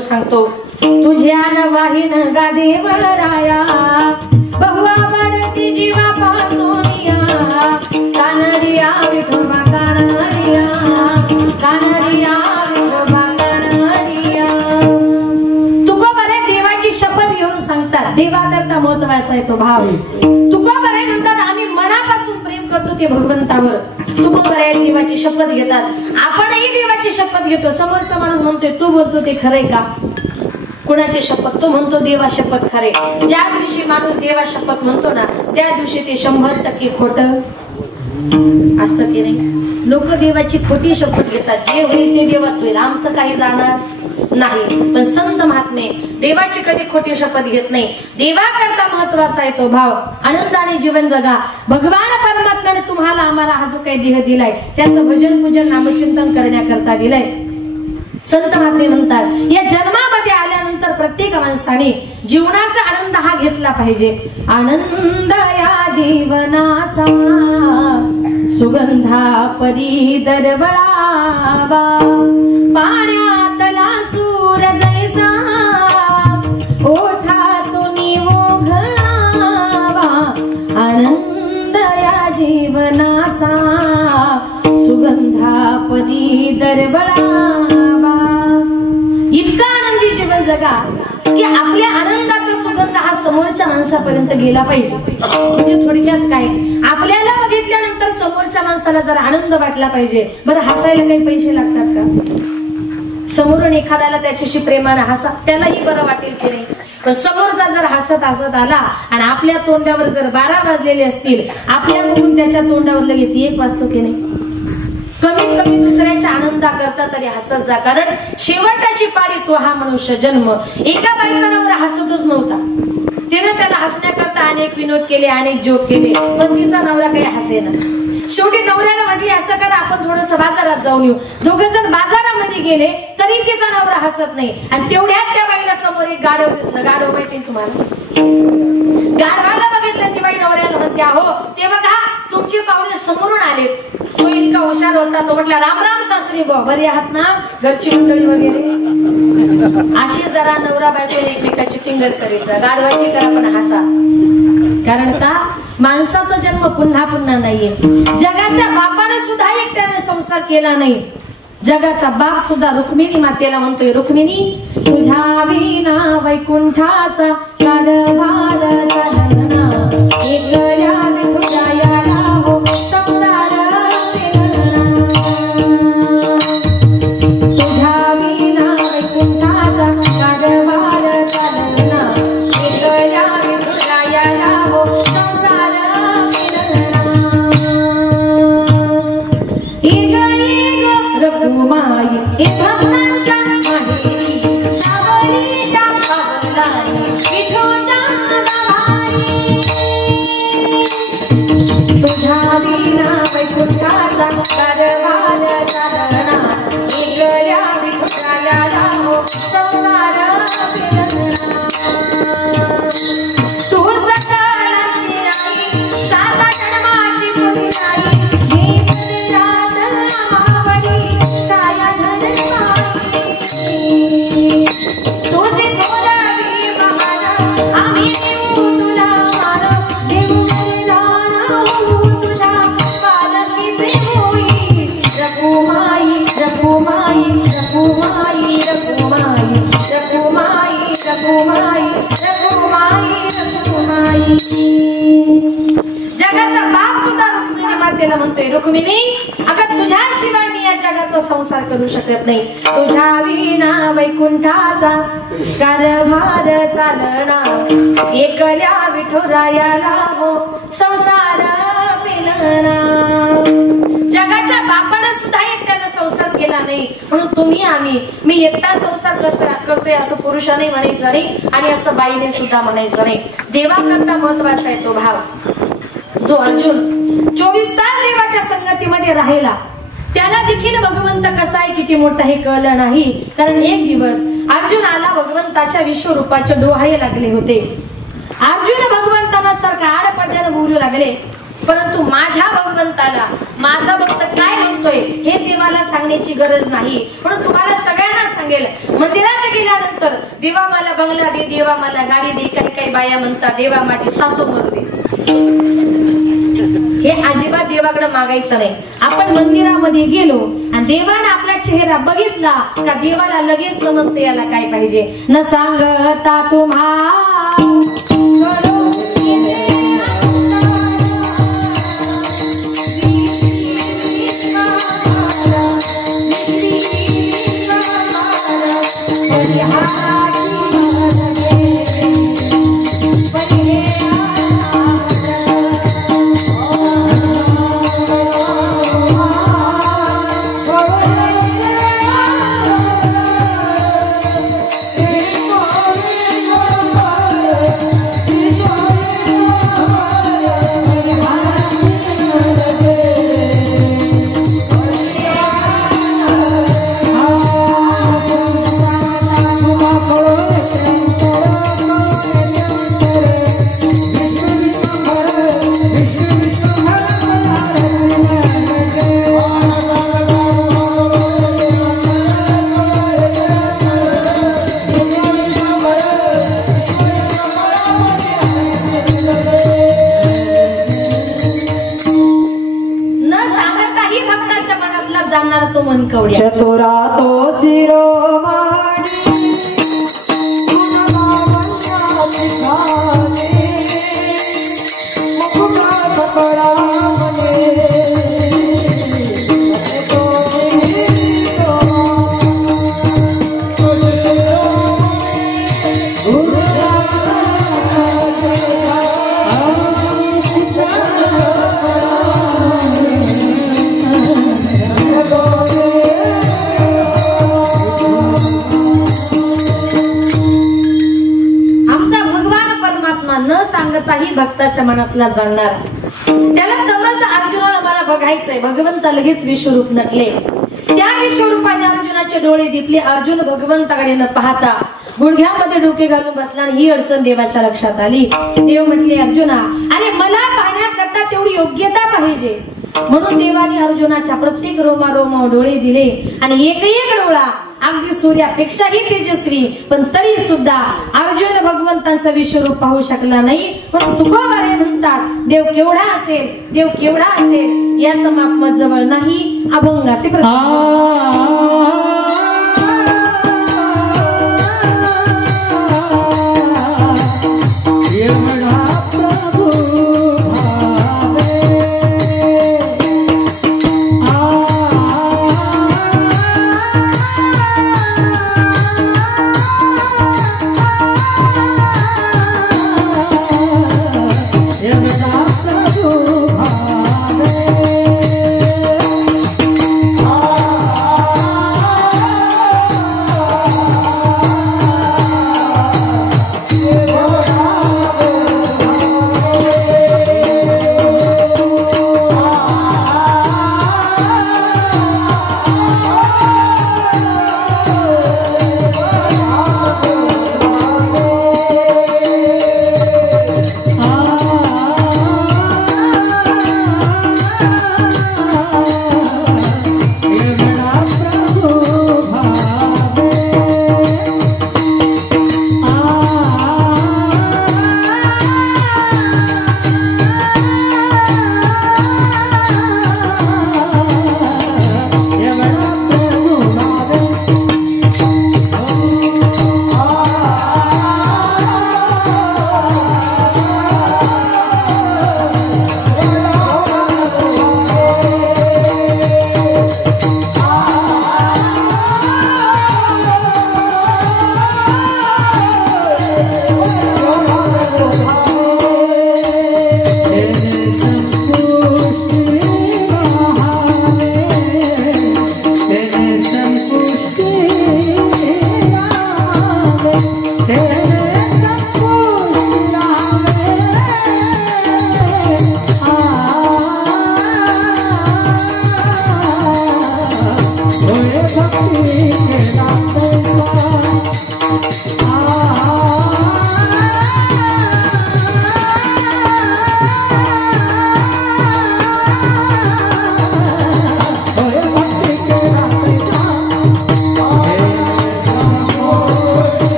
सांगतो तुझ्या नवाहीन गादीवराया बहुवा बडसी जीवा पासोनिया कानडिया विठोबा कानडिया कानडिया विठोबा कानडिया। तुकोबरे देवाची शपथ घेऊन सांगतात देवा करता महत्वाचा आहे तो भाव। तुकोबरे म्हणतात आम्ही मनापासून प्रेम करतो ते भगवंतावर। तुकोबरे देवाची शपथ घेतात आपणही देवाची शपथ घेतो। समोरचा माणूस म्हणतोय तू बोलतो ते खरंय का कुणाची शपथ तो म्हणतो देवा शपथ खरे। ज्या दिवशी माणूस देवा शपथ म्हणतो ना त्या दिवशी ते 100% खोटं असतं की नाही। लोक देवाची खोटी शपथ घेतात जे होईल ते देवाच होईल आमचं काही जाणार नाही। पण संत महात्मे देवाची कधी खोटी शपथ घेत नाही। देवा करता महत्वाचा आहे तो भाव। आनंदाने जीवन जगा। भगवान परमात्म्याने तुम्हाला आम्हाला हा जो काही देह दिलाय त्याचं भजन पूजन नामचिंतन करण्याकरता दिलाय। संत महात्मे म्हणतात या जन्मामध्ये आल्यानंतर प्रत्येक माणसाने जीवनाचा आनंद हा घेतला पाहिजे। आनंद या जीवनाचा सुगंधा परी दरवळावा पाण्यातला सूर जैसा ओठातून ओघळावा। आनंद या जीवनाचा सुगंधा परी दरवळावा। इतका आनंदी जीवन जगा की आपल्या आनंदाचा सुगंध हा समोरच्या माणसापर्यंत गेला पाहिजे। म्हणजे थोडक्यात काय आपल्याला बघितल्यानंतर समोरच्या माणसाला जर आनंद वाटला पाहिजे। बरं हसायला काही पैसे लागतात का? समोरून एखाद्याला त्याच्याशी प्रेमाने हसा त्यालाही बरं वाटेल की नाही। पण समोरचा जर हसत हसत आला आणि आपल्या तोंडावर जर 12 वाजलेले असतील आपल्या बघून त्याच्या तोंडावर लगेच 1 वाजतो की नाही। कमीत कमी दुसऱ्याच्या आनंदा करता तरी हसत जा कारण शेवटाची पाळी तो हा मनुष्य जन्म। एका बाईचा नवरा हसतच नव्हता तिने त्याला हसण्याकरता अनेक विनोद केले अनेक जोक केले पण तिचा नवरा काही हसेना। शेवटी नवऱ्याला म्हटली असं करा आपण थोडस बाजारात जाऊन येऊ। दोघे जण बाजारामध्ये गेले तरी तिचा नवरा हसत नाही आणि तेवढ्यात त्या बाईला समोर एक गाढव दिसलं। गाढव माहिती तुम्हाला? गाढवाला बघितलं ती बाई नवऱ्याला म्हणते अहो ते बघा तुमचे पाहुणे समोरून आले। तो इतका हुशार होता तो म्हटला राम राम सासरी बरे आहात ना घरची मंडळी वगैरे अशी जरा नवरा बायको एकमेकाची टिंगल करायचा। गाढवाची करा पण हसा कारण का माणसाचा जन्म पुन्हा पुन्हा नाहीये। जगाच्या बापाने सुद्धा एकट्याने संसार केला नाही। जगाचा बाप सुद्धा रुक्मिणी मातेला म्हणतोय रुक्मिणी तुझ्या विना वैकुंठाचा कारभार चालना एकल्या विठुरायाला हो संसार तुझ्या विना वैकुंठाचा कारभार चालना एकल्या विठुरायाला हो संसार रघुमाई भक्तांच्या माहेरी सावलीच्या पावलांनी विठोच्या गावारी तुझ्या विना वैकुंठाचा कारभार चालना एकल्या विठुरायाला हो संसार फिरना। तू सकळांची आई 7 जन्माची तुझी आई तुझे थोरावी महान आम्ही देऊ तुला मान देऊ बलिदान होऊ तुझ्या पालखीचे होई। रघुमाई रघुमाई रघुमाई रघुमाई रघुमाई रघुमाई रघुमाई रघुमाई। जगाचा बाप सुद्धा रुक्मिणी मातेला म्हणतोय रुक्मिणी अगं तुझ्याशिवाय मी या जगाचा संसार करू शकत नाही। तुझ्या विना वैकुंठाचा कारभार चालना एकल्या विठुरायाला हो संसार मिलना। जगाच्या बापाने सुद्धा एकट्याने संसार केला नाही म्हणून तुम्ही आम्ही मी एकटा संसार करतोय असं पुरुषाने म्हणायचं नाही आणि असं बाईने सुद्धा म्हणायचं नाही। देवाकरता महत्वाचा आहे तो भाव। जो अर्जुन 24 तास देवाच्या संगतीमध्ये राहिला त्याला देखील भगवंत कसा आहे किती मोठा हे कळलं नाही। कारण एक दिवस अर्जुनाला भगवंताच्या विश्वरूपाचे डोहाळे लागले होते। अर्जुन भगवंताला सारखा आडपड्याने बोलू लागले परंतु माझ्या भगवंताला माझा भक्त काय म्हणतोय हे देवाला सांगण्याची गरज नाही म्हणून तुम्हाला सगळ्यांना सांगेल। मंदिरात गेल्यानंतर तर देवा मला बंगला दे, देवा मला गाडी दे. काही काही बाया म्हणतात देवा माझी सासू मरू दे. हे अजिबात देवाकडे मागायचं नाही. आपण मंदिरामध्ये गेलो आणि देवाने आपला चेहरा बघितला का देवाला लगेच समजते याला काय पाहिजे. न सांगता तुम्हा तो मन कवड्या चतुरा तो शिरोमणी भक्ताच्या मनातला जाणणार. त्याला समजलं अर्जुनाला मला बघायचंय. भगवंत लगेच विश्वरूप नटले. त्या विश्वरूपाने अर्जुनाचे डोळे दिपले. अर्जुन भगवंताकडे न पाहता गुडघ्यामध्ये डोके घालून बसला आणि ही अडचण देवाच्या लक्षात आली. देव म्हटले अर्जुना अरे मला पाहण्याकरता तेवढी योग्यता पाहिजे. म्हणून देवाने अर्जुनाच्या प्रत्येक रोमारोमा डोळे दिले आणि एक डोळा अगदी सूर्यापेक्षाही तेजस्वी, पण तरी सुद्धा अर्जुन भगवंतांचं विश्वरूप पाहू शकला नाही. म्हणून तुकोबारे म्हणतात देव केवढा असेल, देव केवढा असेल याचं माप जवळ नाही. अभंगाचे Oh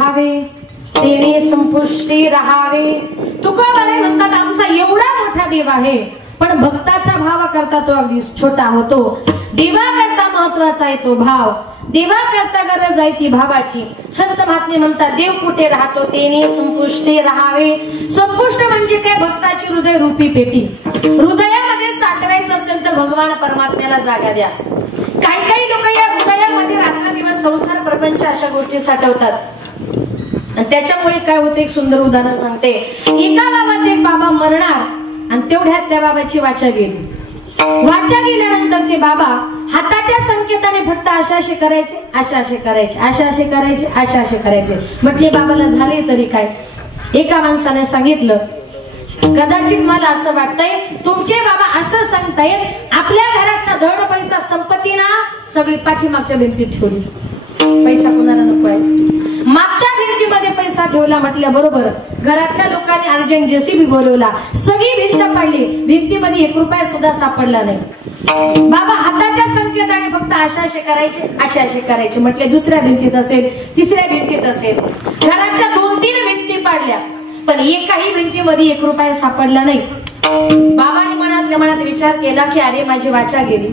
भावे तेने संपुष्टी राहावे. तुकोबाराय म्हणतात आमचा एवढा मोठा देव आहे पण भक्ताच्या भावा करता तो अगदी छोटा होतो. देवा करता महत्वाचा आहे तो भाव. देवा करता गरज आहे ती भावाची. संत महात्मे म्हणतात देव कुठे राहतो तेने संपुष्टी राहावे. संपुष्ट म्हणजे काय? भक्ताची हृदय रूपी पेटी. हृदयामध्ये साठवायचं असेल तर भगवान परमात्म्याला जागा द्या. काही काही लोक या हृदयामध्ये रात्रदिवस संसार प्रपंच अशा गोष्टी साठवतात आणि त्याच्यामुळे काय होते. एक सुंदर उदाहरण सांगते. एका गावात एक बाबा मरणार आणि तेवढ्यात त्या बाबाची वाचा गेली. वाचा गेल्यानंतर ते बाबा हाताच्या संकेताने फक्त असे करायचे, असे करायचे, असे करायचे, असे करायचे. म्हटले बाबाला झाले तरी काय? एका माणसाने सांगितलं कदाचित मला असं वाटतंय तुमचे बाबा असं सांगतायत आपल्या घरातला धड पैसा संपत्ती ना सगळी पाठीमागच्या भिंतीत ठेवली. पैसा कुणाला नको आहे. मागच्या भिंतीमध्ये पैसा ठेवला म्हटल्या बरोबर घरातल्या लोकांनी अर्जंट जेसीबी बोलवला. सगळी भिंत पाडली. भिंतीमध्ये 1 रुपया सुद्धा सापडला नाही. बाबा हाताच्या संकेताने फक्त असे करायचे, असे करायचे. म्हटले दुसऱ्या भिंतीत असेल, तिसऱ्या भिंतीत असेल. घराच्या 2-3 भिंती पाडल्या पण एकाही भिंतीमध्ये 1 रुपया सापडला नाही. बाबाने मनात विचार केला की अरे माझी वाचा गेली,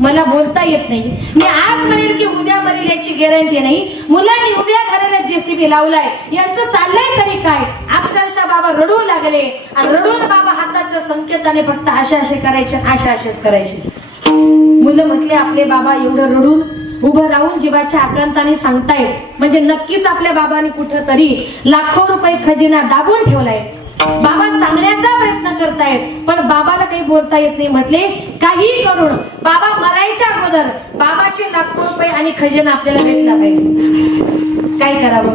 मला बोलता येत नाही. मी आज म्हणेल की उद्या मरेल याची गॅरंटी नाही. मुलांनी उभ्या घराला जेसीबी लावलाय यांचं चाललंय तरी काय? अक्षरशः बाबा रडू लागले आणि रडून बाबा हाताच्या संकेताने फक्त असे करायचे, असेच करायचे. मुलं म्हटले आपले बाबा एवढं रडून उभं राहून जीवाच्या आकांताने सांगतायत म्हणजे नक्कीच आपल्या बाबांनी कुठेतरी लाखो रुपये खजिना दाबून ठेवलाय. बाबा सांगण्याचा प्रयत्न करतायत पण बाबाला काही बोलता येत नाही. म्हटले काही करून बाबा मरायच्या अगोदर बाबाचे लाखो रुपये आणि खजिना आपल्याला भेटला पाहिजे. काय करावं?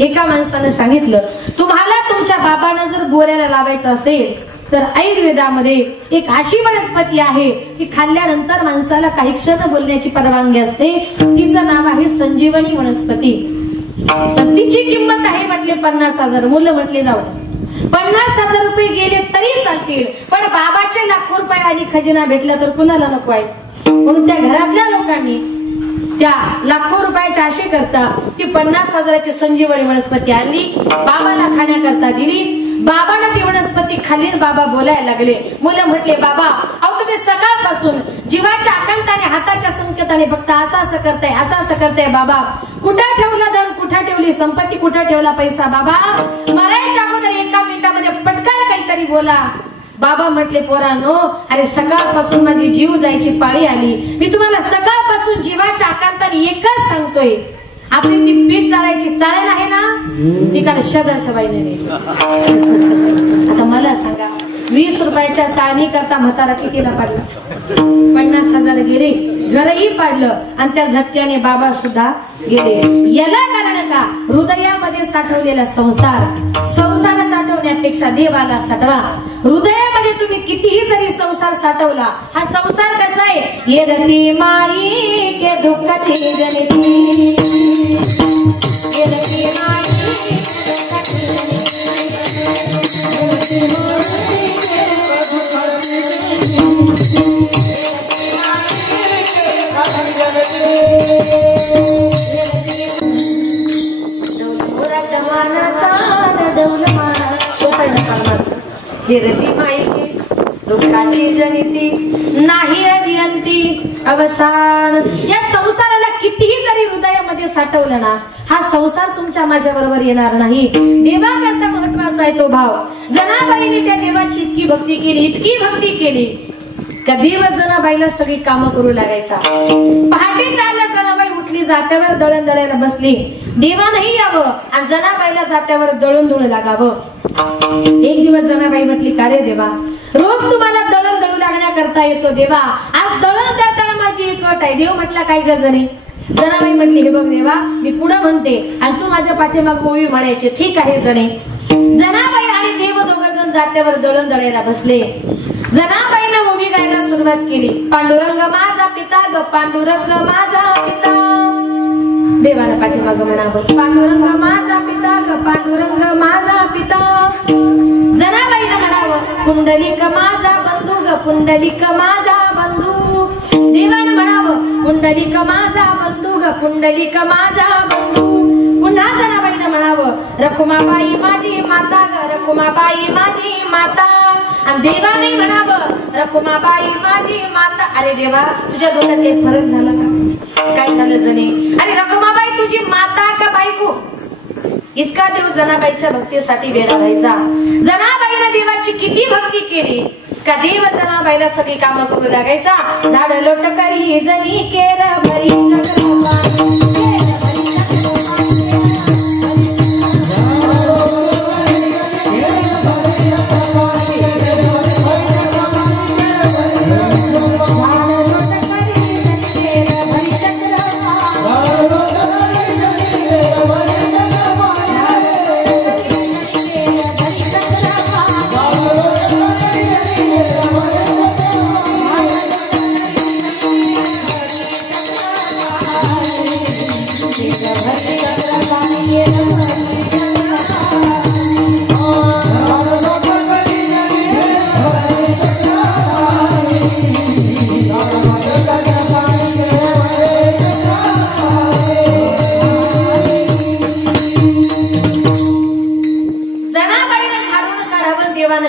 एका माणसाने सांगितलं तुम्हाला तुमच्या बाबांना जर गोऱ्याला लावायचं असेल तर आयुर्वेदामध्ये एक अशी वनस्पती आहे ती खाल्ल्यानंतर माणसाला काही क्षण बोलण्याची परवानगी असते. तिचं नाव आहे संजीवनी वनस्पती. तिची किंमत आहे म्हटले 50,000. मुलं म्हटले जाऊ 50,000 रुपये गेले तरी चालतील पण बाबाचे लाखो रुपये आणि खजिना भेटला तर कुणाला नको आहे. म्हणून त्या घरातल्या लोकांनी त्या लाखो रुपयाच्या आशे करता ती 50,000ची संजीवनी वनस्पती आणली. बाबाला खाण्याकरता दिली. बाबाने ती वनस्पती खाल्ली. बाबा बोलायला लागले. मुलं म्हटले बाबा अहो तुम्ही सकाळपासून जीवाच्या आकांताने हाताच्या संकेताने फक्त असं करताय, असं करताय. बाबा कुठं ठेवला धन, कुठं ठेवली संपत्ती, कुठं ठेवला पैसा? बाबा मरायच्या अगोदर 1 मिनिटामध्ये पटकन काहीतरी बोला. बाबा म्हटले पोरांनो अरे सकाळपासून माझी जीव जायची पाळी आली. मी तुम्हाला सकाळपासून जीवाच्या आकांताने एकच सांगतोय आपली ती पीठ चाळायची चाळण आहे ना ती काल शेजारच्या बाईने नेली. आता मला सांगा 20 रुपयाच्या चाळणी करता म्हातारा कितीला पाडला? 50,000 गेले. घरही पाडलं आणि त्या झटक्याने बाबा सुद्धा गेले. याला कारण का? हृदयामध्ये साठवलेला संसार साठवण्यापेक्षा देवाला साठवा. हृदयामध्ये तुम्ही कितीही जरी संसार साठवला हा संसार कसा आहे? ये रती माई के दुःखाची जनती, ये रती माई के दुःखाची दुःखाची जनिती नाही अदियंती अवसान. या संसाराला कितीही जरी हृदयामध्ये साठवलं ना हा संसार तुमच्या माझ्या बरोबर येणार नाही. देवाकरता महत्वाचा आहे तो भाव. जनाबाईने त्या देवाची इतकी भक्ती केली का देव जनाबाईला सगळी कामं करू लागायचा. पहाटे 4ला जनाबाई उठली, जात्यावर दळण दळायला बसली. देवानही यावं आणि जनाबाईला जात्यावर दळून लागावं. एक दिवस जनाबाई म्हटली का रे देवा रोज तुम्हाला दळण दळू लागण्याकरता येतो देवा, आज दळण दळताना माझी एक अट आहे. देव म्हटला काय गरजणी? जनाबाई म्हटली हे बघ देवा मी पुढे म्हणते आणि तू माझ्या पाठीमाग ओवी म्हणायचे. ठीक आहे जणे. जनाबाई आणि देव दोघं जात्यावर दळण दळायला बसले. जनाबाईनं ओवी गायला सुरुवात केली. पांडुरंग माझा पिता ग पांडुरंग माझा पिता. देवाला पाठीमाग म्हणावं पांडुरंग माझा पिता ग पांडुरंग माझा पिता. जनाबाईनं म्हणावं पुंडलिक माझा बंधू ग पुंडलिक माझा बंधू. देवानं म्हणावं पुंडलिक माझा बंधू ग पुंडलिक माझा बंधू. पुन्हा जनाबाईनं म्हणावं, रखुमाबाई माझी माता ग, रखुमाबाई माझी माता. आणि देवाने म्हणावं, रखुमाबाई माझी माता. अरे देवा, तुझ्या डोक्यात काही फरक झाला का? काय झालं जणी? अरे रखुमाबाई तुझी माता का बायको? इतका देव जनाबाईच्या भक्तीसाठी वेडा व्हायचा. जनाबाईनं देवाची किती भक्ती केली का देव जनाबाईला सगळी कामं करू लागायचा. झाड लोट करी जनी केर भरी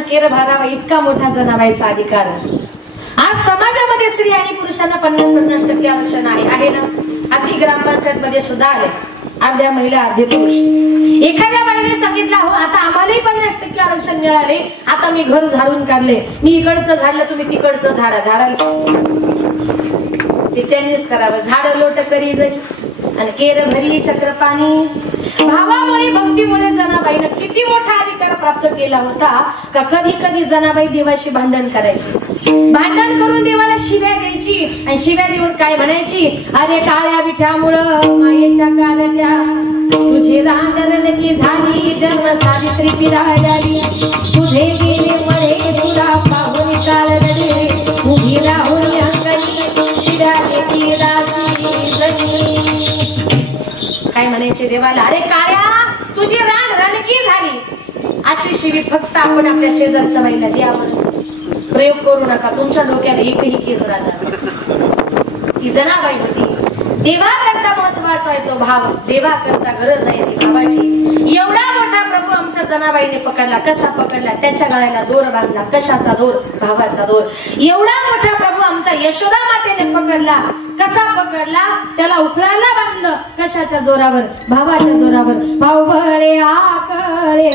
केर भरावा इतका मोठा जनाबाईचा अधिकार. आज समाजामध्ये स्त्री आणि पुरुषांना 50-50% आरक्षण आहे ना. अगदी ग्रामपंचायत मध्ये सुद्धा आले, अर्ध्या महिला अर्धे पुरुष. एखाद्या बाईने सांगितलं, हो आता आम्हालाही 50% आरक्षण मिळाले, आता मी घर झाडून काढले, मी इकडचं झाडलं तुम्ही तिकडचं झाडायला ते त्यांनीच करावं. झाड लोट करी जाई आणि केर भरी चक्र पाणी. भावामुळे भक्तीमुळे जनाबाईनं किती मोठा अधिकार प्राप्त केला होता का कधी कधी जनाबाई देवाशी भांडण करायची. भांडण करून देवाला शिव्या द्यायची आणि शिव्या देऊन काय म्हणायची, अरे काळ्या विठ्यामुळं मायेच्या कालट्या तुझी रांगरणकी झाली, जन्म सावित्री पिराळली, तुझे गेले मळे तुला पाहून काल रडे, उभी राहून अंगणी शिव्या देती रासी जनी. काय म्हणायचे देवाला, अरे काळ्या तुझी रान रणकी झाली. अशी शिवी फक्त आपण आपल्या शेजारच्या बाईला द्यावं. प्रयोग करू नका, तुमच्या डोक्याला एकही केस राहणार. ती जनाबाई होती. देवा करता महत्वाचा आहे तो भाव, देवा करता गरज आहे ती भावाची. एवढा मोठा प्रभू आमच्या जनाबाईने पकडला. कसा पकडला? त्याच्या गळ्याला दोर बांधला. कशाचा दोर? भावाचा दोर. एवढा मोठा प्रभू आमच्या यशोदा मातेने पकडला. कसा पकडला? त्याला उफळायला बांधलं. कशाच्या जोरावर? भावाच्या जोरावर. भाऊ बळे आकळे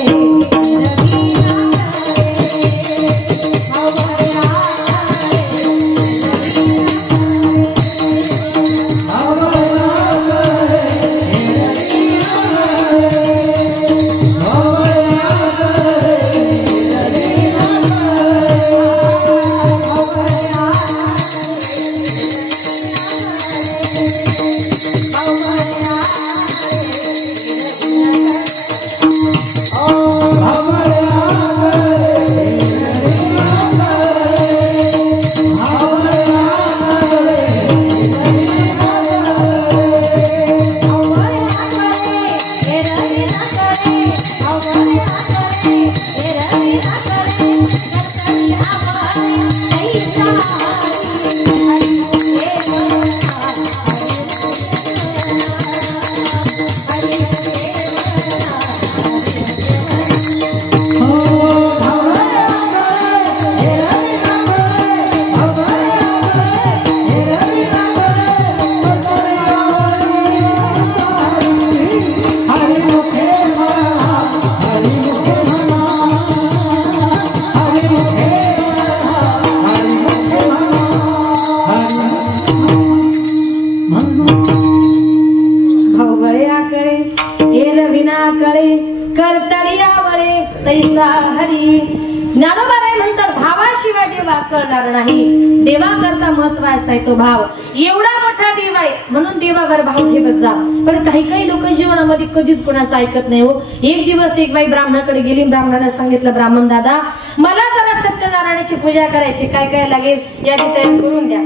करणार नाही. देवा करता महत्वाचा आहे तो भाव. एवढा मोठा देव आहे म्हणून देवावर भाव ठेवत जा. पण काही काही लोक जीवनामध्ये कधीच कोणाचं ऐकत नाही हो. एक दिवस एक बाई ब्राह्मणाकडे गेली. ब्राह्मणाला सांगितलं, ब्राह्मण दादा मला जरा सत्यनारायणाची पूजा करायची, काय काय लागेल यादी तयार करून द्या.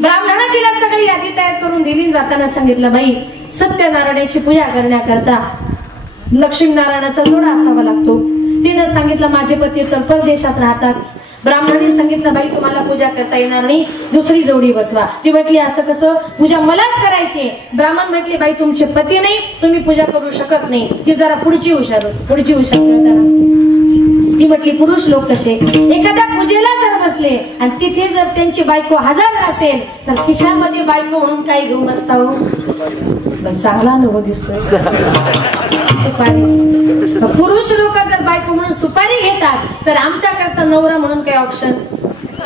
ब्राह्मणाने तिला सगळी यादी तयार करून दिली. जाताना सांगितलं, बाई सत्यनारायणाची पूजा करण्याकरता लक्ष्मीनारायणाचा जोडा असावा लागतो. तिनं सांगितलं, माझे पती तर परदेशात राहतात, ब्राह्मणाने सांगितलं बाई तुम्हाला पूजा करता येणार नाही, दुसरी जोडी बसवा. ती म्हटली असं कसं, पूजा मलाच करायची. ब्राह्मण म्हटले बाई तुमचे पती नाही, तुम्ही पूजा करू शकत नाही. ती जरा पुढची हुशार करताना ती म्हटली पुरुष लोक कसे, एखाद्या पूजेला जर बसले आणि तिथे जर त्यांची बायको हजर असेल तर खिशामध्ये बायको म्हणून काही घेऊन बसता हो. चांगला अनुभव दिसतोय. सुपारी, पुरुष लोक जर बायको म्हणून सुपारी घेतात तर आमच्या करता नवरा म्हणून काही ऑप्शन.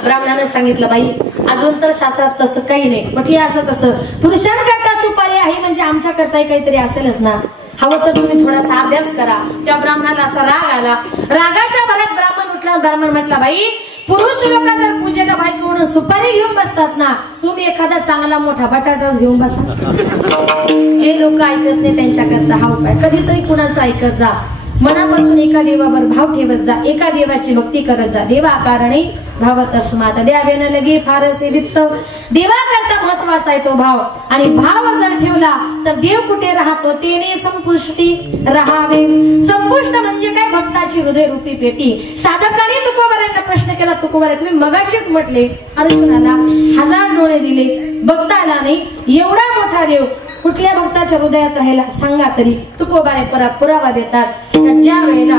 ब्राह्मणाने सांगितलं बाई अजून तर शास्त्रात तसं काही नाही. म्हटली असं कसं, पुरुषांकरता सुपारी आहे म्हणजे आमच्या करता काहीतरी असेलच ना. हवं तर तुम्ही थोडासा अभ्यास करा. त्या ब्राह्मणाला असा राग आला. रागाच्या भरात ब्राह्मण उठला. ब्राह्मण म्हटला बाई पुरुष लोक जर पूजेला बायको म्हणून सुपारी घेऊन बसतात ना, तुम्ही एखादा चांगला मोठा बटाटाच घेऊन बसा. जे लोक ऐकत नाही त्यांच्याकरता हा उपाय. कधीतरी कुणाचं ऐकत जा. मनापासून एका देवावर भाव ठेवत जा. एका देवाची भक्ती करत जा. देवा कारणे भाव तस्मात द्यावेन लगे फारसे वित्त. देवाकरता महत्वाचा आहे तो भाव. आणि भाव जर ठेवला तर देव कुठे राहतो, तेने संपुष्टी राहावे. संपुष्ट म्हणजे काय, भक्ताची हृदय रूपी पेटी. साधकाने तुकोबारांना प्रश्न केला, तुकोबारा तुम्ही मगाशीच म्हटले अर्जुनाला 1000 डोळे दिले, बघताला नाही, एवढा मोठा देव कुठल्या भक्ताच्या हृदयात राहिला सांगा तरी. तुकोबारे पुरावा देतात. ज्या वेळेला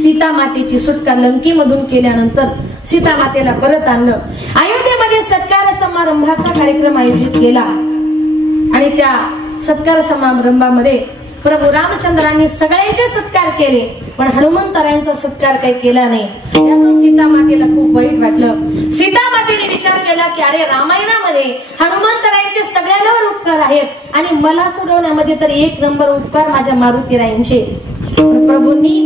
सीता मातेची सुटका लंकेमधून केल्यानंतर सीता मातेला परत आणलं, अयोध्येमध्ये सत्कार समारंभाचा कार्यक्रम आयोजित केला. आणि त्या सत्कार समारंभामध्ये प्रभू रामचंद्रांनी सगळ्यांचे सत्कार केले, पण हनुमंतरायांचा सत्कार काही केला नाही. याचं सीता मातेला खूप वाईट वाटलं. सीता मातेने विचार केला की अरे रामायणामध्ये हनुमंतरायांचे सगळ्यांवर उपकार आहेत आणि मला सोडवण्यामध्ये तर 1 नंबर उपकार माझ्या मारुतीरायांचे. प्रभूंनी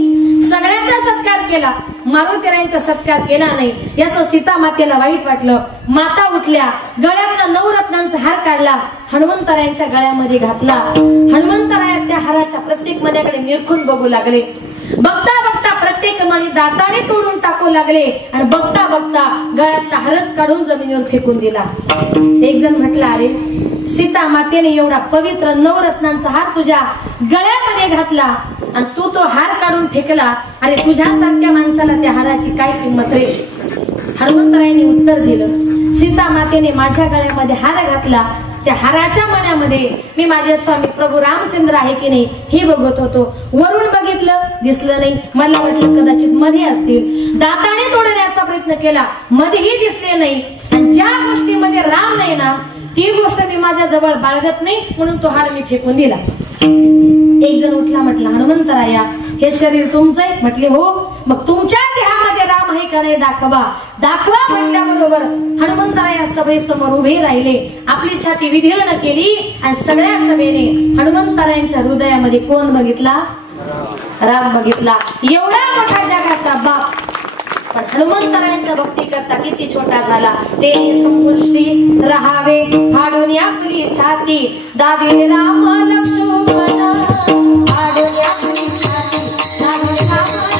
सगळ्यांचा सत्कार केला, मारुतीरायांचा सत्कार केला नाही. याचं सीता मातेला वाईट वाटलं. माता उठल्या, गळ्यातला 9 रत्नांचा हार काढला, हनुमंतरायांच्या गळ्यामध्ये घातला. हनुमंतराया त्या हाराच्या प्रत्येक मण्याकडे निरखून बघू लागले. बघता बघता प्रत्येक मणी दाताने तोडून टाकू लागले आणि बघता बघता गळ्यातला हारच काढून जमिनीवर फेकून दिला. एक जण म्हटला अरे सीता मातेने एवढा पवित्र 9 रत्नांचा हार तुझ्या गळ्यामध्ये घातला आणि तू तो हार काढून फेकला, अरे तुझ्यासारख्या माणसाला त्या हाराची काय किंमत रे. हनुमंतरायांनी उत्तर दिलं, सीता मातेने माझ्या गळ्यामध्ये हार घातला, त्या हाराच्या मण्यामध्ये मी माझे स्वामी प्रभू रामचंद्र आहे की नाही हे बघत होतो. वरून बघितलं, दिसलं नाही. मला वाटलं कदाचित मध्ये असतील. दाताने तोडण्याचा प्रयत्न केला, मध्येही दिसले नाही. आणि ज्या गोष्टीमध्ये राम नाही ना ती गोष्ट मी माझ्या जवळ बाळगत नाही, म्हणून तो हार मी फेकून दिला. एक जण उठला, म्हटलं हनुमंतराया हे शरीर तुमचं आहे. म्हटले हो. मग तुमच्या देहामध्ये राम आहे का नाही दाखवा. दाखवा म्हटल्याबरोबर हनुमंतराया सभेसमोर उभे राहिले. आपली छाती विदीर्ण केली आणि सगळ्या सभेने हनुमंतरायांच्या हृदयामध्ये कोण बघितला, राम बघितला. एवढा मोठा जगाचा बाप पण हनुमंतरायांच्या भक्ती करता किती छोटा झाला. ते संपुष्टी राहावे फाडून आपली छाती दाविले राम लक्ष्मण. फाडून आपली छाती दाविले राम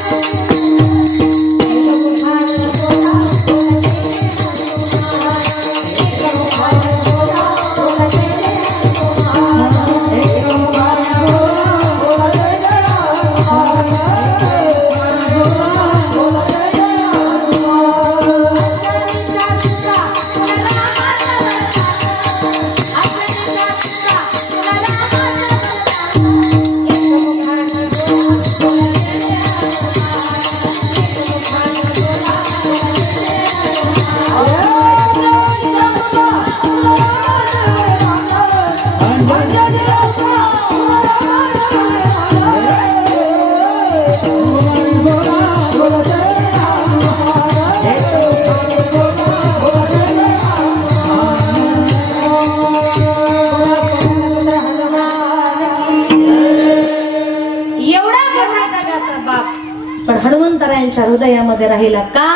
हनुमंतरायांच्या हृदयामध्ये राहिला का,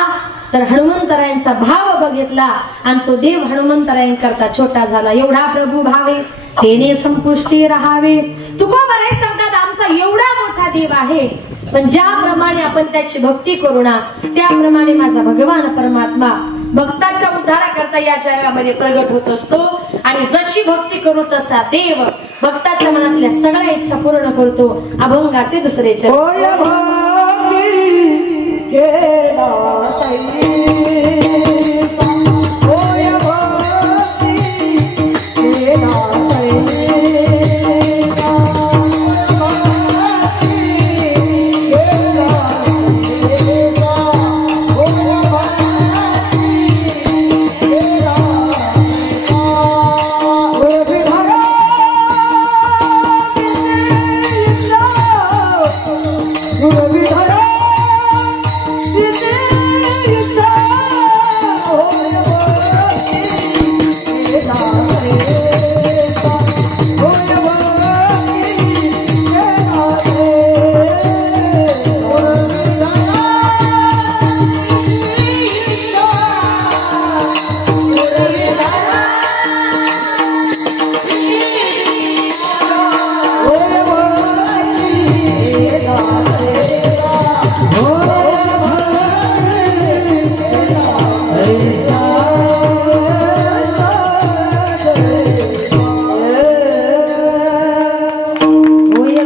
तर हनुमंतरायांचा भाव बघितला आणि तो देव हनुमंतरायांकरता छोटा झाला. एवढा प्रभू भावे तेने संपुष्टी राहावे. तुकोबाराय सांगतात आमचा एवढा मोठा देव आहे, पण ज्याप्रमाणे आपण त्याची भक्ती करू ना त्याप्रमाणे माझा भगवान परमात्मा भक्ताच्या उद्धाराकरता या जगामध्ये प्रगट होत असतो. आणि जशी भक्ती करू तसा देव भक्ताच्या मनातल्या सगळ्या इच्छा पूर्ण करतो. अभंगाचे दुसरे चरण. केला तैसा होय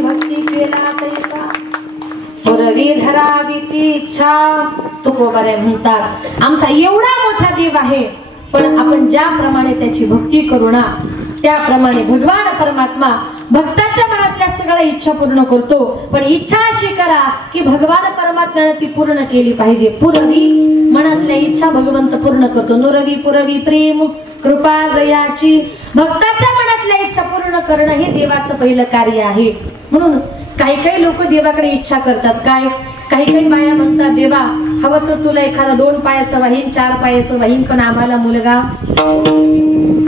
भक्ती केला तैसा तुकोबारे म्हणतात आमचा एवढा मोठा देव आहे, पण आपण ज्याप्रमाणे त्याची भक्ती करू ना त्याप्रमाणे भगवान परमात्मा भक्ताच्या मनातल्या सगळ्या इच्छा पूर्ण करतो। पण इच्छा अशी करा की भगवान परमात्म्याने ती पूर्ण केली पाहिजे। पुरवी मनातल्या इच्छा भगवंत पूर्ण करतो। नुरवी पुरवी प्रेम कृपा जयाची, भक्ताच्या मनातल्या इच्छा पूर्ण करणं हे देवाचं पहिलं कार्य आहे। म्हणून काही काही लोक देवाकडे इच्छा करतात काय, काही काही बाया म्हणतात देवा हवं तर तुला एखादा 2 पायाचं वाहीन 4 पायाचं वाहीन, पण आम्हाला मुलगा।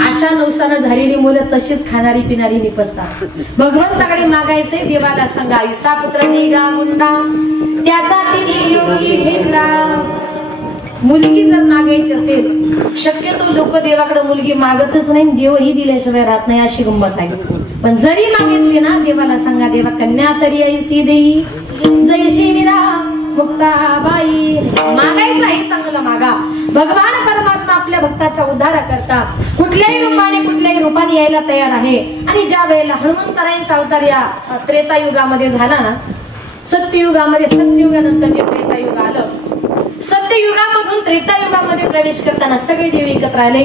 आशा नवसानं झालेली मुलं तशीच खाणारी पिणारी निपसतात। भगवंताकडे मागायचंय देवाला सांगा ईसा पुत्र दिगा मुंडा त्याचा तिने योगी झेंडा। मुलगी जर मागायची असेल, शक्यतो लोक देवाकडे मुलगी मागतच नाही, देवही दिल्याशिवाय राहत नाही अशी गंमत आहे। पण जरी मागितली ना देवाला सांगा देवा कन्या तरी ऐसी देई जैशी विरा मुक्ताबाई। मागायचं आहे चांगलं मागा। भगवान परमात्मा आपल्या भक्ताच्या उद्धारा करता कुठल्याही रूपाने यायला तयार आहे। आणि ज्या वेळेला हनुमंतरायांचा अवतार या त्रेतायुगामध्ये झाला ना, सत्ययुगानंतर जे त्रेतायुग आलं, सत्ययुगामधून त्रेतायुगामध्ये प्रवेश करताना सगळे देव एकत्र आले।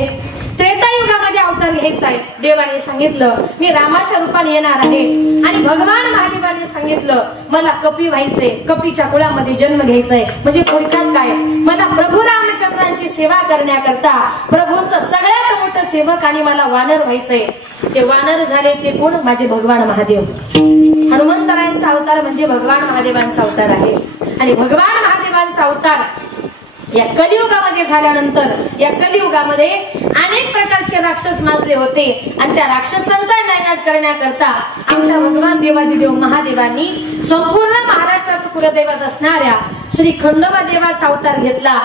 त्रेतायुगामध्ये अवतार घ्यायचा आहे, देवाने सांगितलं मी रामाच्या रूपाने येणार आहे। आणि भगवान महादेवाने सांगितलं मला कपी व्हायचंय, कपीच्या कुळामध्ये जन्म घ्यायचाय। म्हणजे थोडक्यात काय, मला प्रभू रामचंद्रांची सेवा करण्याकरता प्रभूंचं सगळ्यात मोठं सेवक आणि मला वानर व्हायचंय। ते वानर झाले ते कोण, माझे भगवान महादेव। हनुमंतरायांचा अवतार म्हणजे भगवान महादेवांचा अवतार आहे। आणि भगवान महादेवांचा अवतार या कलियुगामध्ये झाल्यानंतर या कलियुगामध्ये अनेक प्रकारचे राक्षस माजले होते। आणि त्या राक्षसांचा नायनाट करण्याकरता आमच्या भगवान देवादिदेव महादेवांनी संपूर्ण महाराष्ट्राचं कुलदैवत असणाऱ्या श्री खंडोबा देवाचा अवतार घेतला।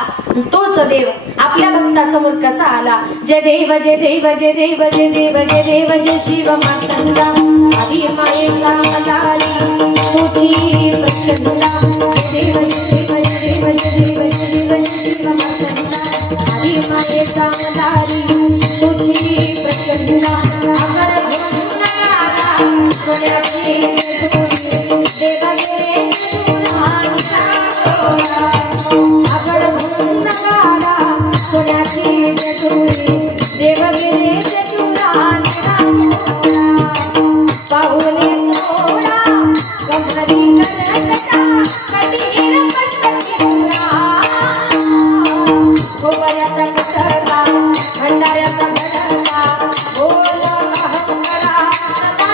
तोच देव आपल्या भक्तासमोर कसा आला, जय देव जय देव जय देव जय देव जय देव जय शिव मातंगा आदी मायेचा मदारी तुझी प्रचंडा देव देव देव देव देव शिव मातंगा आदी मायेचा मदारी तुझी प्रचंडा आगर भंगारा सोन्याची देव गे आगड भंगारा सोन्याची देवगिरी पाहुले तोडा गमरी करकटा कटीर गोबऱ्याचा कटका भंडाऱ्याचा भडका बोल अहंकारा सदा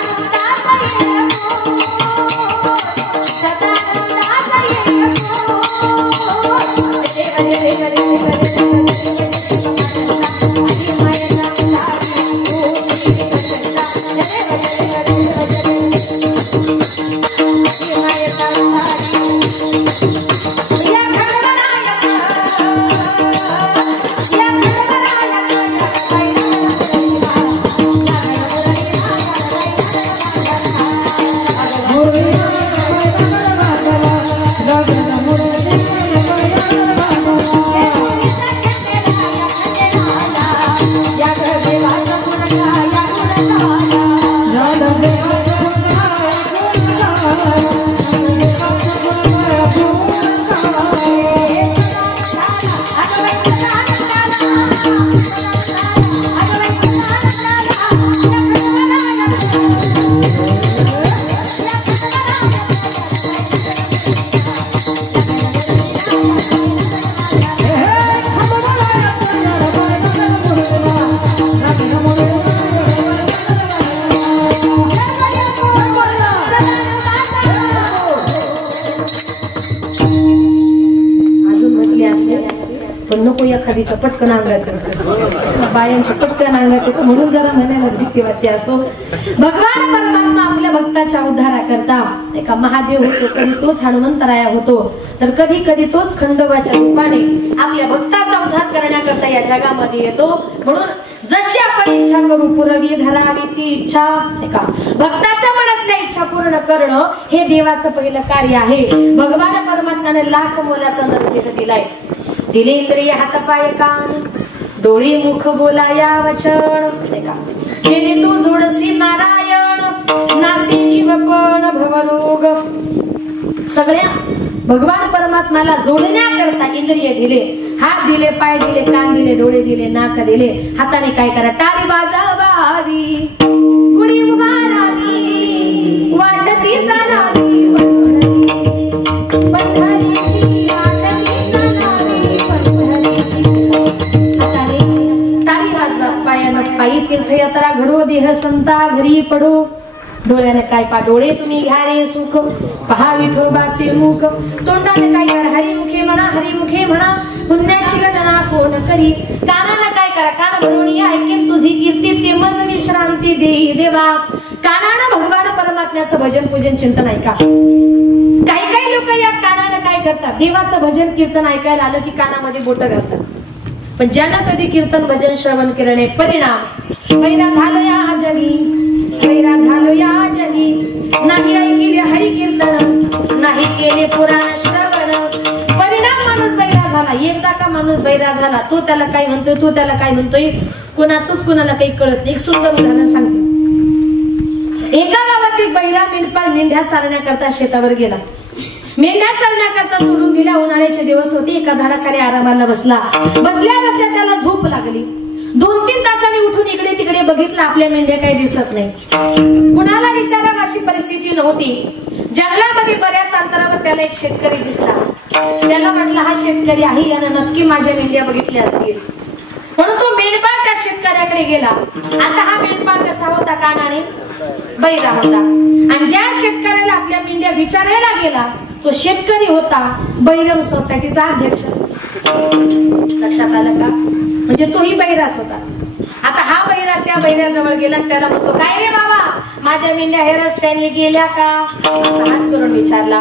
नको एखादीच्या पटकन अंगात बायांच्या पटकन अंगात येतो म्हणून जरा म्हणायला भीती वाटते. असो भगवान परमात्मा आपल्या भक्ताच्या उद्धारा करता एका महादेव होतो, कधी तोच हनुमंतराया होतो, तर कधी कधी तोच खंडोबाच्या रूपाने आपल्या भक्ताचा उद्धार करण्याकरता या जगामध्ये येतो. म्हणून जशी आपण इच्छा करू पुरवी धरावी ती इच्छा एका भक्ताच्या मनातल्या इच्छा पूर्ण करणं हे देवाचं पहिलं कार्य आहे. भगवान परमात्म्याने लाख मोलाचा नरदेह दिलाय. दिले इंद्रिय हात पाय कान डोळे मुख बोलाया वचन एका जेणे तू जोडसी नारायण नासी जीवपण भवरोग. सगळ्या भगवान परमात्म्याला जोडण्याकरता इंद्रिय दिले. हात दिले, पाय दिले, कान दिले, डोळे दिले, नाक दिले. हाताने काय करा? टाळी वाजवावी, गुढी उभारावी, वाटती चालावी पंढरीची वाटती चालावी पंढरीची. हाताने टाळी वाजवा, पायानं पायी तीर्थयात्रा घडो, देह संता घरी पडो. डोळ्याने काय पा? डोळे तुम्ही घ्या रे सुख, पहा विठोबाचे मुख. तोंडाने काय करा? हरिमुखे म्हणा, हरिमुखे म्हणा, पुण्याची गणना कोण करी. कानाने काय करा? कान भरून ऐकेन तुझी कीर्ती, ते मज विश्रांती देई देवा. कानानं भगवान परमात्म्याचं भजन पूजन चिंतन ऐका. काही काही लोक या कानानं काय करतात? देवाचं भजन कीर्तन ऐकायला आलं की कानामध्ये बोट घालतात. पण ज्यानं कधी कीर्तन भजन श्रवण केल्याने परिणाम पैरा झालो या जगी, पैरा झालो या जगी. नाही ऐकिले हरी कीर्तन, नाही केले पुराण श्रवण. परिणाम माणूस बैरा झाला. एकदा का माणूस बैरा झाला, तो त्याला काय म्हणतोय, तो त्याला काय म्हणतोय, कोणाचंच कोणाला काही कळत नाही. एक सुंदर उदाहरण सांगते. एका गावात एक बैरा मेंढपाळ मेंढ्या चालण्याकरता शेतावर गेला. मेंढ्या चालण्याकरता सोडून दिल्या. उन्हाळ्याचे दिवस होते. एका झाडाखाली आरामाला बसला. बसल्या बसल्या त्याला झोप लागली. 2-3 तासांनी उठून इकडे तिकडे बघितलं, आपल्या मेंढ्या काही दिसत नाही. कुणाला विचारावं अशी परिस्थिती नव्हती. जंगलामध्ये बऱ्याच अंतरावर त्याला एक शेतकरी दिसला. त्याला वाटलं हा शेतकरी आहे, यानं नक्की माझ्या मेंढ्या बघितल्या असतील. म्हणून तो मेंढपाळ त्या शेतकऱ्याकडे गेला. आता हा मेंढपाळ कसा होता? कानाने बैरा होता. आणि ज्या शेतकऱ्याला आपल्या मेंढ्या विचारायला गेला तो शेतकरी होता बैरम सोसायटीचा अध्यक्ष. लक्षात आलं का? म्हणजे तोही बैराच होता. आता हा बैरा त्या बैराजवळ गेला. त्याला म्हणतो, काय रे बाबा, माझ्या मेंढ्या हे रस्त्याने गेल्या का? असा हात करून विचारला.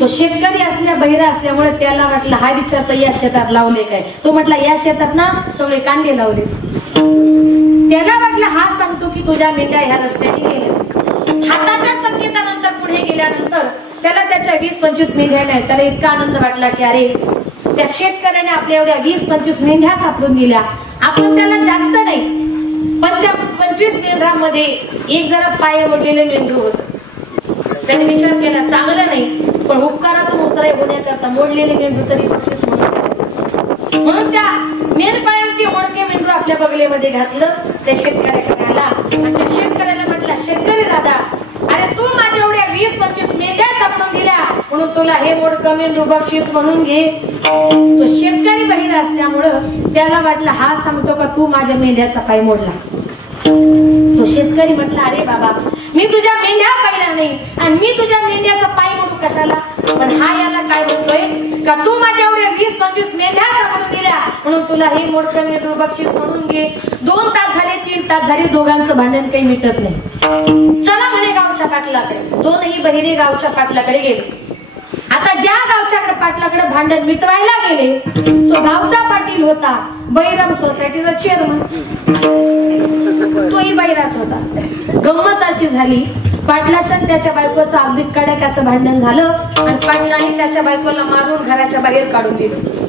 तो शेतकरी असल्या बैरा असल्यामुळे त्याला वाटलं हा विचारतो या शेतात लावले काय. तो म्हटला या शेतात ना सगळे कांदे लावले. त्याला वाटलं हा सांगतो की तुझ्या मेंढ्या ह्या रस्त्याने गेल्या. हाताच्या संकेतानंतर पुढे गेल्यानंतर त्याला त्याच्या 20-25 मेंढ्या नाही. त्याला इतका आनंद वाटला की अरे त्या शेतकऱ्याने आपल्या एवढ्या 20-25 मेंढ्या सापडून दिल्या. आपण त्याला जास्त नाही, पण त्या 25 मेंढ्यांमध्ये एक जरा पाय मोडलेले मेंढरू होत. त्याने विचार केला चांगलं नाही, पण उपकारातून उतराय होण्याकरता मोडलेले मेंढरू तरी बक्षीस म्हणून त्या मेंढपाळाने ते मोडके मेंढरू आपल्या बगलेमध्ये घातलं. त्या शेतकऱ्याकडे आला आणि त्या शेतकऱ्याला म्हटला, शेतकरी दादा, अरे तू माझ्या एवढ्या 20-25 मेंढ्या सापडून दिल्या, म्हणून तुला हे मोडकं मेंढरू बक्षीस म्हणून घे. तो शेतकरी बहिर असल्यामुळं त्याला वाटलं हा सांगतो का तू माझ्या मेंढ्याचा पाय मोडला. तो शेतकरी म्हटला, अरे बाबा, मी तुझ्या मेंढ्या पाहिल्या नाही आणि मी तुझ्या मेंढ्याचा पाय मोडू कशाला. पण हा याला काय म्हणतोय का तू माझ्या एवढ्या 20-25 मेंढ्या सापडून दिल्या, म्हणून तुला हे मोडकं मेंढरू बक्षीस म्हणून घे. 2 तास झाले, 3 तास झाले, दोघांचं भांडण काही मिटत नाही. चला म्हणे गावच्या पाटलाकडे. दोनही बहिणी गावच्या पाटलाकडे गेले. आता ज्या गावच्या पाटलाकडे भांडण मिटवायला गेले तो गावचा पाटील होता बैरम सोसायटीचा चेअरमन. तोही बैराच होता. गंमत अशी झाली, पाटलाच्या त्याच्या बायकोचं अगदी कडाक्याचं भांडण झालं आणि पाटलाने त्याच्या बायकोला मारून घराच्या बाहेर काढून दिलं.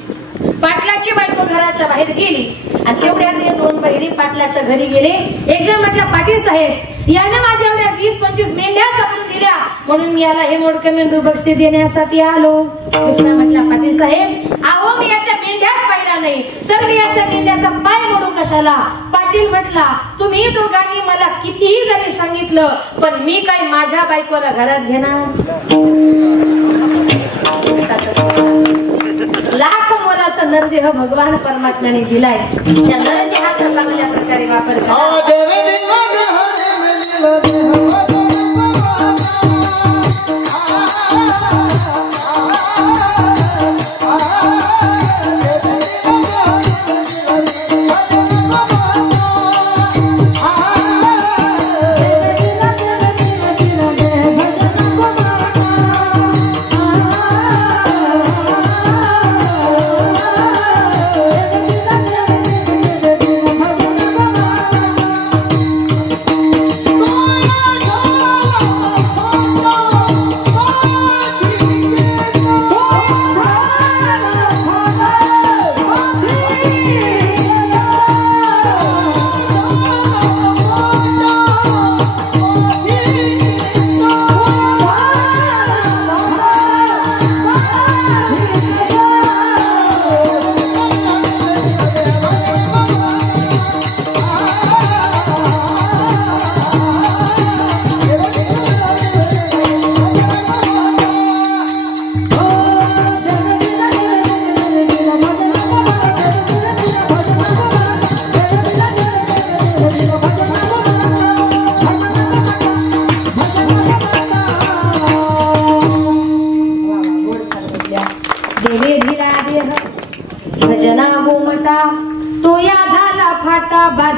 पाटलाची बायको घराच्या बाहेर गेली आणि तेवढ्यात ते 2 बहिरी पाटलाच्या घरी गेले. एक जण म्हटला, पाटील साहेब, याने माझ्या एवढ्या 20-25 मेंढ्या सापडून दिल्या, म्हणून मी याला हे मोडकं मेंढरू बक्षीस देण्यासाठी आलो. दुसरा म्हटला, पाटील साहेब, अहो मी याच्या मेंढ्याच पाहिला नाही, तर मी याच्या मेंढ्याचा पाय मोडू कशाला. पाटील म्हटला, तुम्ही दोघांनी मला कितीही जरी सांगितलं, पण मी काय माझ्या बायकोला घरात घेणार. लाख मोलाचा नरदेह भगवान परमात्म्याने दिलाय. त्या नरदेहाचा चांगल्या प्रकारे वापर करा.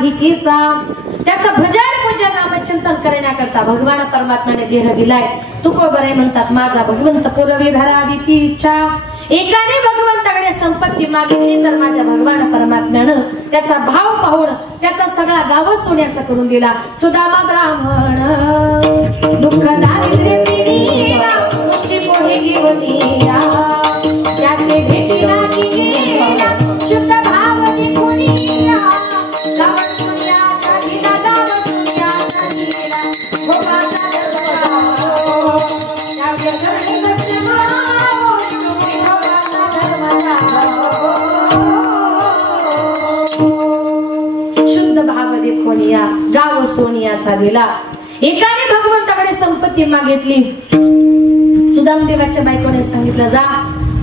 भिकीचा त्याचा भजन पूजन नामचिंतन करण्याकरता भगवान परमात्म्याने देह दिलाय. तुकोबरे म्हणतात माझा भगवंत पुरवी धरावी ती इच्छा. एकाने भगवंताकडे संपत्ती मागितली तर माझ्या भगवान परमात्म्यानं त्याचा भाव पाहून त्याचा सगळा गावच सोन्याचा करून दिला. सुदामा ब्राह्मण दुःख दारिद्र्य पिढीला मुष्टी पोहे घेऊनिया त्याचे भेटी लागी गेला शुद्ध भाव निघुनिया. गावत सोन्याचा दिला गावत सोन्याचा दिला हो माझा धर्मराव त्याचे शरणी सक्षम शुद्ध भाव देखोनिया गाव सोनियाचा दिला. एकाने भगवंताकडे संपत्ती मागितली. सुदाम देवाच्या बायकोने सांगितलं जा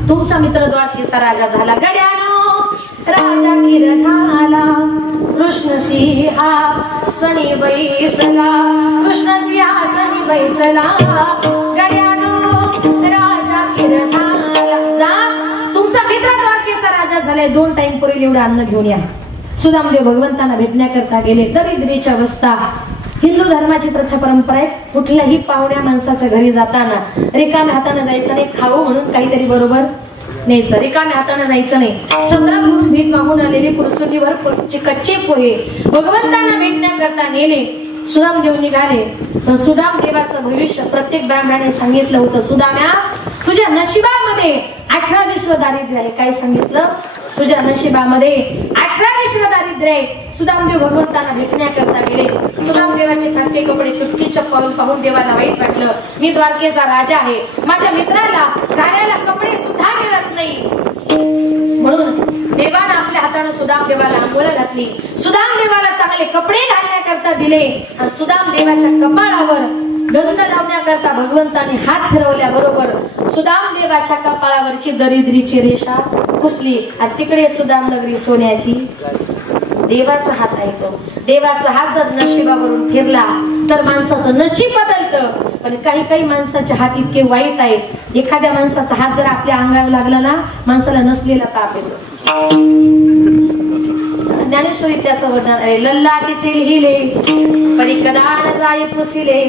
तुमचा मित्र द्वारकेचा राजा झाला. गड्यानो राजा किर झाला कृष्ण सिंहासनी बैसला कृष्ण सिंहासनी बैसला. गड्यानो राजा किर झाला जा तुमचा मित्र द्वारकेचा राजा झालाय. 2 टाइम पुरेल एवढं अन्न घेऊन या. सुदामदेव भगवंतांना भेटण्याकरता गेले. दरिद्रीची अवस्था. हिंदू धर्माची प्रथा परंपरा आहे कुठल्याही पाहुण्या माणसाच्या घरी जाताना रिकाम्या हाताने जायचं नाही. खाऊ म्हणून काहीतरी बरोबर न्यायचं. रिकाम्या हाताने जायचं नाही. संग्रामहून भीक मागून आलेली पुरचुंडीवर कच्चे पोहे भगवंतांना भेटण्याकरता नेले. सुदामदेव निघाले. सुदाम देवाचं भविष्य प्रत्येक ब्राह्मणाने सांगितलं होतं. सुदाम्या तुझ्या नशिबामध्ये 18 विश्व दारिद्र्य आहे. काय सांगितलं? तुझ्या नशिबामध्ये 18 विश्व दारिद्र्य आहे. सुदामदेव भगवंतांना भेटण्याकरता गेले. सुदामदेवाचे फाटके कपडे तुटकी चप्पल पाहून देवाला वाईट वाटलं. मी द्वारकेचा राजा आहे. माझ्या मित्राला घालायला कपडे सुद्धा मिळत नाही. म्हणून देवानं आपल्या हाताने सुदामदेवाला आंघोळ घातली. सुदामदेवाला चांगले कपडे घालण्याकरता दिले. आणि सुदामदेवाच्या कपाळावर गंध लावण्याकरता भगवंताने हात फिरवल्याबरोबर सुदामदेवाच्या कपाळावरची दरिद्रीची रेषा पुसली. आणि तिकडे सुदाम नगरी सोन्याची. देवाचा हात आहे तो. देवाचा हात जर नशिबावरून फिरला तर माणसाचं नशीब बदलतं. पण काही माणसाचे हात इतके वाईट आहेत. एखाद्या माणसाचा हात जर आपल्या अंगाला लागला ना माणसाला नसलेला ताप येतो. ज्ञानेश्वरी त्याचं वर्णन आहे. लल्लाटीचे लिहिले परिकदान जाय पुसिले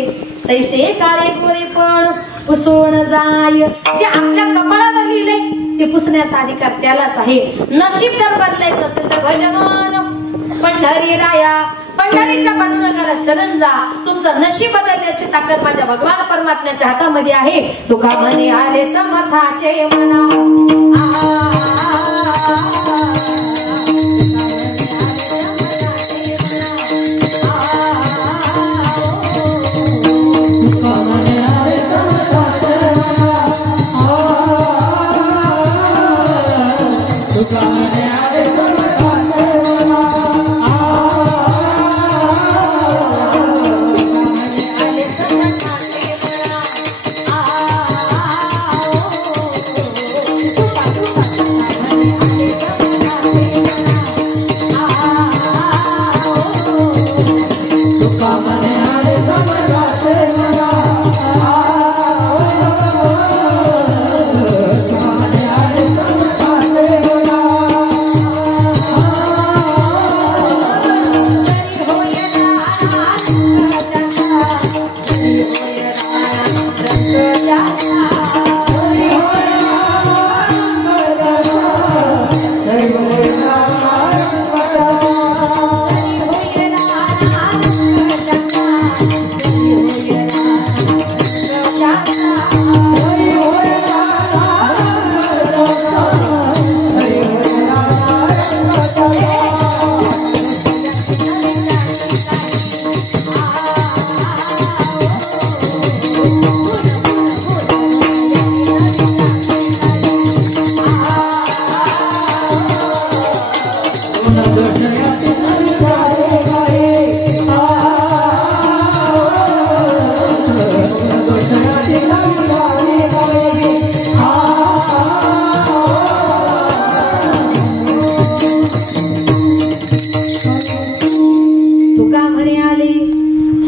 तैसे काळे गोरे पण पुसवण जाय. जे आपल्या कपाळावर लिहिलंय ते पुसण्याचा अधिकार त्यालाच आहे. नशीब जर बदलायचं असेल तर भजमान पंढरी राया पंढरीच्या पांडुरंगाला शरण जा. तुमचं नशीब बदलण्याची ताकद माझ्या भगवान परमात्म्याच्या हातामध्ये आहे. तुका म्हणे आले समर्थाचे म्हणा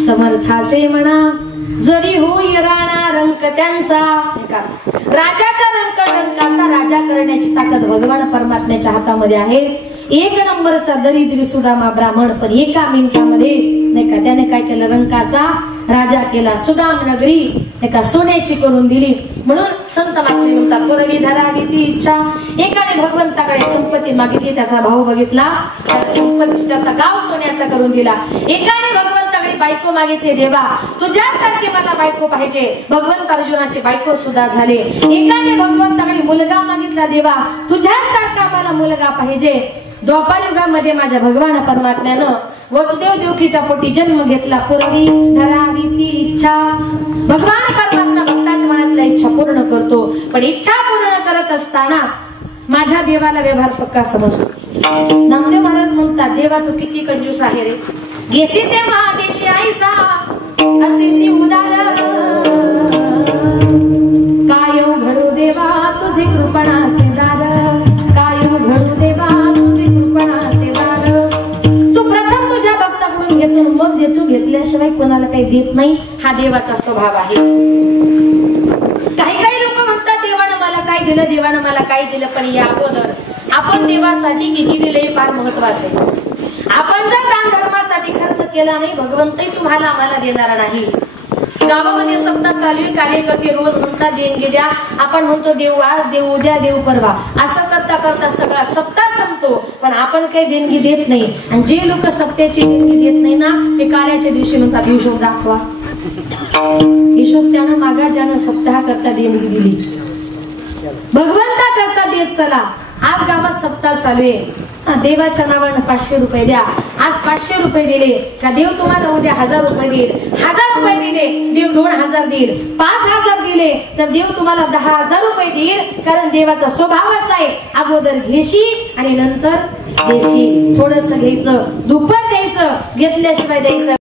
समर्थाचे म्हणा जरी होई राणा रंक त्यांचा. राजाचा रंक रंकाचा राजा करण्याची ताकद भगवान परमात्म्याच्या हातामध्ये आहे. एक नंबरचा दरिद्री सुदामा ब्राह्मण, पण एका मिनिटामध्ये नाही का त्याने काय केलं, रंकाचा राजा केला. सुदाम नगरी नाही का सोन्याची करून दिली. म्हणून संत महात्मे म्हणतात पुरवी धरावी ती इच्छा. एकाने भगवंताकडे संपत्ती मागितली, त्याचा भाऊ बघितला, संपत्ती त्याचा गाव सोन्याचा करून दिला. एकाने भगवंताकडे बायको मागितली, देवा तुझ्यासारखी मला बायको पाहिजे. भगवंत अर्जुनाचे बायको सुद्धा झाले. एकाने भगवंताकडे मुलगा मागितला, देवा तुझ्यासारखा मला मुलगा पाहिजे. द्वापार युगामध्ये माझ्या भगवान परमात्म्यानं वसुदेव देवकीच्या पोटी जन्म घेतला. पुरवी धरावी ती इच्छा. भगवान परमात्मा भक्ताच्या मनातल्या इच्छा पूर्ण करतो, पण इच्छा पूर्ण करत असताना माझ्या देवाला व्यवहार पक्का समजतो. नामदेव महाराज म्हणतात, देवा तू किती कंजूस आहे रे. गेसी ते महादेशी आईसा असेसी उदार, काय घडू देवा तुझे कृपणाचे दार. काय घडू देवा तुझे कृपणाचे दार. तू प्रथम तुझ्या भक्ताकडून घेतो, मग देतो. घेतल्याशिवाय कोणाला काही देत नाही. हा देवाचा स्वभाव आहे. काही लोक म्हणतात देवानं मला काय दिलं, देवानं मला काय दिलं. पण या अगोदर आपण देवासाठी किती दिले हे फार महत्वाचं आहे. आपण जर दान धर्मासाठी खर्च केला नाही, भगवंतही तुम्हाला आम्हाला देणार नाही. गावामध्ये सप्ताह चालू आहे, कार्यकर्ते रोज म्हणतात देणगी द्या. आपण म्हणतो देऊ आज, देऊ उद्या, देऊ परवा, असं करता करता सगळा सप्ताह संपतो, पण आपण काही देणगी देत नाही. आणि जे लोक सप्त्याची देणगी देत नाही ना, ते कार्याच्या दिवशी म्हणतात हिशोब दाखवा. हिशोब त्यानं मागा ज्यानं सप्ताह करता देणगी दिली. भगवंता करता देत चला. आज गावात सप्ताह चालू आहे, देवाच्या नावानं 500 रुपये द्या. आज 500 रुपये दिले का देव तुम्हाला उद्या 1000 रुपये देईल. 1000 रुपये दिले देव 2000 देईल. 5000 दिले तर देव तुम्हाला 10,000 रुपये देईल. कारण देवाचा स्वभावच आहे, अगोदर घेशी आणि नंतर देशी. थोडस घ्यायचं, दुप्पट द्यायचं, घेतल्याशिवाय द्यायचं